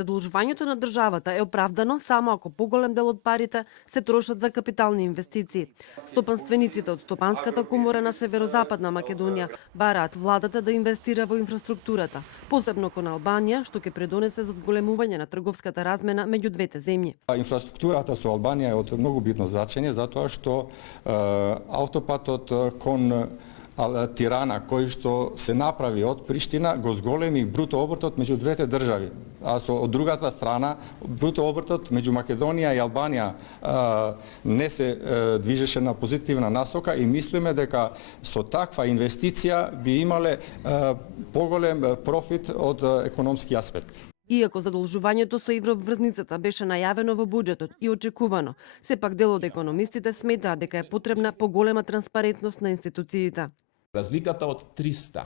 Задолжувањето на државата е оправдано само ако поголем дел од парите се трошат за капитални инвестиции. Стопанствениците од Стопанската комора на Северозападна Македонија бараат владата да инвестира во инфраструктурата, посебно кон Албанија, што ќе предонесе за зголемување на трговската размена меѓу двете земји. Инфраструктурата со Албанија е од многу битно значење, затоа што автопатот кон Тирана, кој што се направи од Приштина, го зголеми бруто обртот меѓу двете држави. А од другата страна, бруто обртот меѓу Македонија и Албанија не се движеше на позитивна насока и мислиме дека со таква инвестиција би имале поголем профит од економски аспект. Иако задолжувањето со евроврзницата беше најавено во буџетот и очекувано, сепак дел од економистите сметаат дека е потребна поголема транспарентност на институциите. Разликата од 300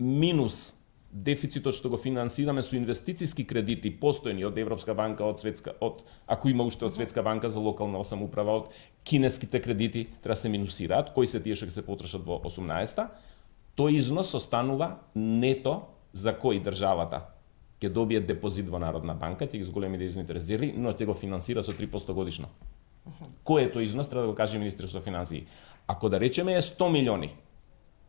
минус дефицитот што го финансираме со инвестициски кредити постојни од Европска банка, ако има уште од Светска банка за локална самоуправа, од кинеските кредити треба се минусираат, кои се тие што ќе се потрошат во 18-та, тој износ останува нето за кој државата ќе добие депозит во Народна банка, ќе ги зголеми девизните резерви, но ќе го финансира со 3% годишно. Кој е тој износ, треба да го каже Министерството за финансии. Ако да речеме е 100 милиони,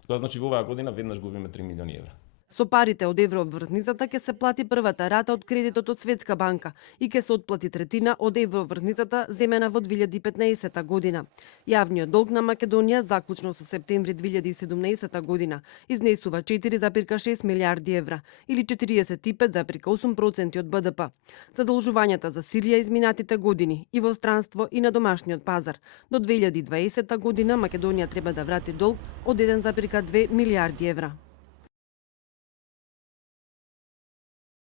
тоа значи во оваа година веднаш губиме 3 милиони евра. Со парите од евроврзницата ќе се плати првата рата од кредитот од Светска банка и ќе се отплати третина од евроврзницата земена во 2015 година. Јавниот долг на Македонија заклучно со септември 2017 година изнесува 4,6 милиарди евра или 45,8% од БДП. Задолжувањата за Сирија изминатите години и во странство и на домашниот пазар. До 2020 година Македонија треба да врати долг од 1,2 милиарди евра.